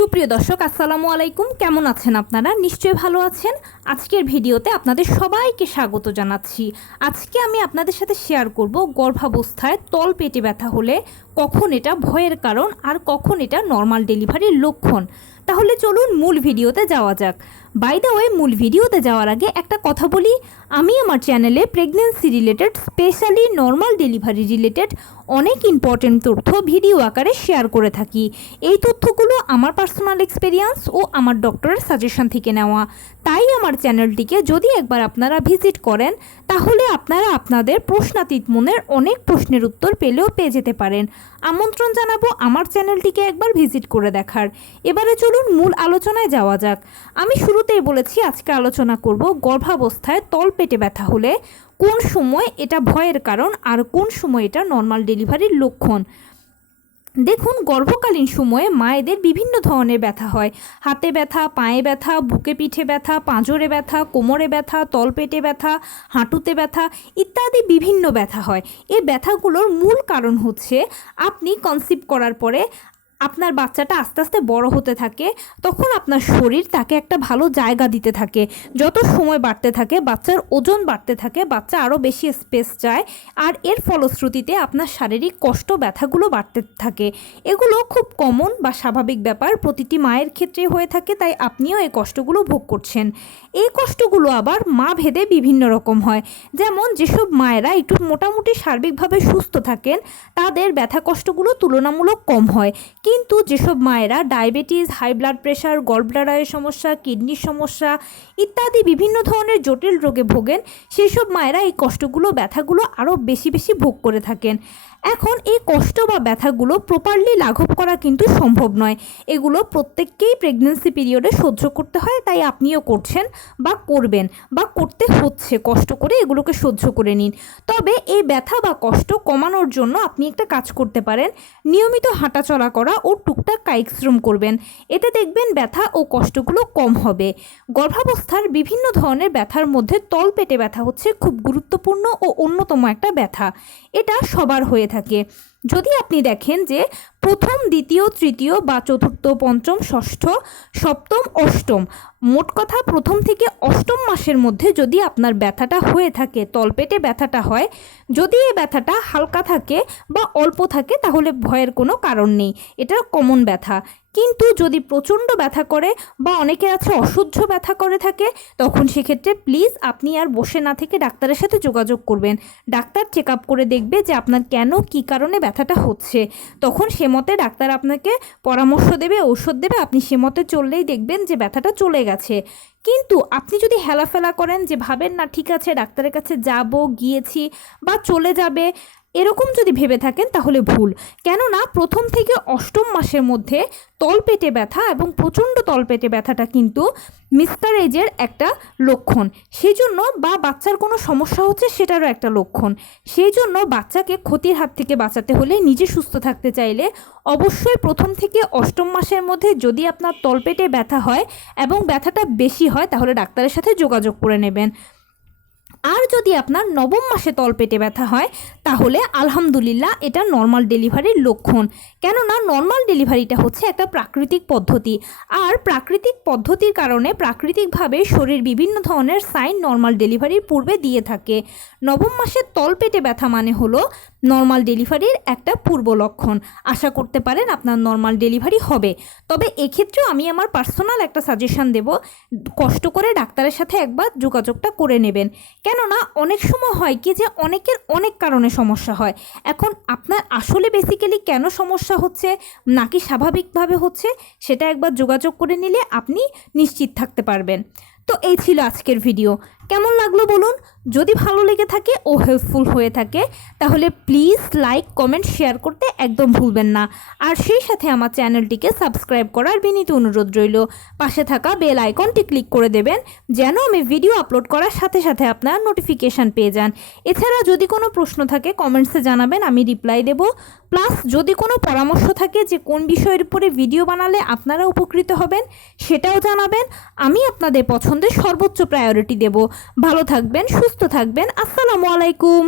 সুপ্রিয় দর্শক আসসালামু আলাইকুম, কেমন আছেন আপনারা? নিশ্চয়ই ভালো আছেন। আজকের ভিডিওতে আপনাদের সবাইকে স্বাগত জানাচ্ছি। আজকে আমি আপনাদের সাথে শেয়ার করব গর্ভাবস্থায় তল পেটে ব্যথা হলে কখন এটা ভয়ের কারণ আর কখন এটা নর্মাল ডেলিভারির লক্ষণ। তাহলে চলুন মূল ভিডিওতে যাওয়া যাক। বাই দ্য ওয়ে, মূল ভিডিওতে যাওয়ার আগে একটা কথা বলি, আমি আমার চ্যানেলে pregnancy related, specially normal delivery related অনেক ইম্পর্টেন্ট তথ্য ভিডিও আকারে শেয়ার করে থাকি। এই তথ্যগুলো আমার পার্সোনাল এক্সপেরিয়েন্স ও আমার ডক্টরের সাজেশন থেকে নেওয়া। তাই আমার চ্যানেলটিকে যদি একবার আপনারা ভিজিট করেন তাহলে আপনারা আপনাদের প্রশ্নাতীত মনের অনেক প্রশ্নের উত্তর পেয়ে যেতে পারেন। আমন্ত্রণ জানাবো আমার চ্যানেলটিকে একবার ভিজিট করে দেখার। এবারে চলুন মূল আলোচনায় যাওয়া যাক। আমি শুরুতেই বলেছি আজকে আলোচনা করব গর্ভাবস্থায় তল পেটে ব্যথা হলে কোন সময় এটা ভয়ের কারণ আর কোন সময় এটা নর্মাল ডেলিভারির লক্ষণ। দেখুন, গর্ভকালীন সময়ে মায়েদের বিভিন্ন ধরনের ব্যথা হয়। হাতে ব্যথা, পায়ে ব্যথা, বুকে পিঠে ব্যথা, পাঁজরে ব্যথা, কোমরে ব্যথা, তলপেটে ব্যথা, হাঁটুতে ব্যথা ইত্যাদি বিভিন্ন ব্যথা হয়। এই ব্যথাগুলোর মূল কারণ হচ্ছে আপনি কনসিভ করার পরে আপনার বাচ্চাটা আস্তে আস্তে বড় হতে থাকে, তখন আপনার শরীর তাকে একটা ভালো জায়গা দিতে থাকে। যত সময় বাড়তে থাকে বাচ্চার ওজন বাড়তে থাকে, বাচ্চা আরও বেশি স্পেস চায়, আর এর ফলশ্রুতিতে আপনার শারীরিক কষ্ট ব্যথাগুলো বাড়তে থাকে। এগুলো খুব কমন বা স্বাভাবিক ব্যাপার, প্রতিটি মায়ের ক্ষেত্রে হয়ে থাকে, তাই আপনিও এই কষ্টগুলো ভোগ করছেন। এই কষ্টগুলো আবার মা ভেদে বিভিন্ন রকম হয়। যেমন যেসব মায়েরা একটু মোটামুটি সার্বিকভাবে সুস্থ থাকেন তাদের ব্যথা কষ্টগুলো তুলনামূলক কম হয়, কিন্তু যেসব মায়েরা ডায়াবেটিস, হাই ব্লাড প্রেশার, গলব্লাডারের সমস্যা, কিডনির সমস্যা ইত্যাদি বিভিন্ন ধরনের জটিল রোগে ভোগেন সেই সব মায়েরা এই কষ্টগুলো, ব্যথাগুলো আরও বেশি বেশি ভোগ করে থাকেন। এখন এই কষ্ট বা ব্যথাগুলো প্রপারলি লাঘব করা কিন্তু সম্ভব নয়। এগুলো প্রত্যেককেই প্রেগনেন্সি পিরিয়ডে সহ্য করতে হয়, তাই আপনিও করছেন বা করবেন বা করতে হচ্ছে, কষ্ট করে এগুলোকে সহ্য করে নিন। তবে এই ব্যথা বা কষ্ট কমানোর জন্য আপনি একটা কাজ করতে পারেন, নিয়মিত হাঁটাচলা করা ও টুকটাক কায়িক শ্রম করবেন। এতে দেখবেন ব্যথা ও কষ্টগুলো কম হবে। গর্ভাবস্থার বিভিন্ন ধরনের ব্যথার মধ্যে তলপেটে ব্যথা হচ্ছে খুব গুরুত্বপূর্ণ ও অন্যতম একটা ব্যথা। এটা সবার হয়ে থাকে। যদি আপনি দেখেন যে প্রথম, দ্বিতীয়, তৃতীয় বা চতুর্থ, পঞ্চম, ষষ্ঠ, সপ্তম, অষ্টম, মোট কথা প্রথম থেকে অষ্টম মাসের মধ্যে যদি আপনার ব্যথাটা হয়ে থাকে, তলপেটে ব্যথাটা হয়, যদি এই ব্যথাটা হালকা থাকে বা অল্প থাকে তাহলে ভয়ের কোনো কারণ নেই, এটা কমন ব্যথা। কিন্তু যদি প্রচণ্ড ব্যথা করে বা অনেকে আছে অসহ্য ব্যথা করে থাকে, তখন সেক্ষেত্রে প্লিজ আপনি আর বসে না থেকে ডাক্তারের সাথে যোগাযোগ করবেন। ডাক্তার চেক আপ করে দেখবে যে আপনার কেন, কী কারণে ব্যথাটা হচ্ছে। তখন সে মতে ডাক্তার আপনাকে পরামর্শ দেবে, ঔষধ দেবে, আপনি সে মতে চললেই দেখবেন যে ব্যথাটা চলে গেছে। কিন্তু আপনি যদি হেলাফেলা করেন, যে ভাবেন না ঠিক আছে ডাক্তারের কাছে যাব, গিয়েছি বা চলে যাবে, এরকম যদি ভেবে থাকেন তাহলে ভুল। কেননা প্রথম থেকে অষ্টম মাসের মধ্যে তলপেটে ব্যথা এবং প্রচণ্ড তলপেটে ব্যথাটা কিন্তু মিসক্যারেজের একটা লক্ষণ, সেই জন্য বা বাচ্চার কোনো সমস্যা হচ্ছে সেটারও একটা লক্ষণ। সেই জন্য বাচ্চাকে ক্ষতির হাত থেকে বাঁচাতে হলে, নিজে সুস্থ থাকতে চাইলে অবশ্যই প্রথম থেকে অষ্টম মাসের মধ্যে যদি আপনার তলপেটে ব্যথা হয় এবং ব্যথাটা বেশি হয় তাহলে ডাক্তারের সাথে যোগাযোগ করে নেবেন। আর যদি আপনার নবম মাসে তলপেটে ব্যথা হয় তাহলে আলহামদুলিল্লাহ এটা নর্মাল ডেলিভারির লক্ষণ। কেননা নর্মাল ডেলিভারিটা হচ্ছে একটা প্রাকৃতিক পদ্ধতি, আর প্রাকৃতিক পদ্ধতির কারণে প্রাকৃতিকভাবে শরীর বিভিন্ন ধরনের সাইন নর্মাল ডেলিভারির পূর্বে দিয়ে থাকে। নবম মাসের তলপেটে ব্যথা মানে হলো নর্মাল ডেলিভারির একটা পূর্ব লক্ষণ। আশা করতে পারেন আপনার নর্মাল ডেলিভারি হবে। তবে এক্ষেত্রেও আমি আমার পার্সোনাল একটা সাজেশন দেব, কষ্ট করে ডাক্তারের সাথে একবার যোগাযোগটা করে নেবেন। কেননা অনেক সময় হয় কি যে অনেকের অনেক কারণে সমস্যা হয়। এখন আপনার আসলে বেসিক্যালি কেন সমস্যা হচ্ছে নাকি স্বাভাবিকভাবে হচ্ছে সেটা একবার যোগাযোগ করে নিলে আপনি নিশ্চিত থাকতে পারবেন। তো এই ছিল আজকের ভিডিও। কেমন লাগলো বলুন? যদি ভালো লেগে থাকে ও হেল্পফুল হয়ে থাকে তাহলে প্লিজ লাইক, কমেন্ট, শেয়ার করতে একদম ভুলবেন না। আর সেই সাথে আমার চ্যানেলটিকে সাবস্ক্রাইব করার বিনীত অনুরোধ রইল। পাশে থাকা বেল আইকনটি ক্লিক করে দেবেন যেন আমি ভিডিও আপলোড করার সাথে সাথে আপনার নোটিফিকেশান পেয়ে যান। এছাড়া যদি কোনো প্রশ্ন থাকে কমেন্টসে জানাবেন, আমি রিপ্লাই দেব। প্লাস যদি কোনো পরামর্শ থাকে যে কোন বিষয়ের উপরে ভিডিও বানালে আপনারা উপকৃত হবেন সেটাও জানাবেন। আমি আপনাদের পছন্দের সর্বোচ্চ প্রায়োরিটি দেব। ভালো থাকবেন, সুস্থ থাকবেন। আসসালামু আলাইকুম।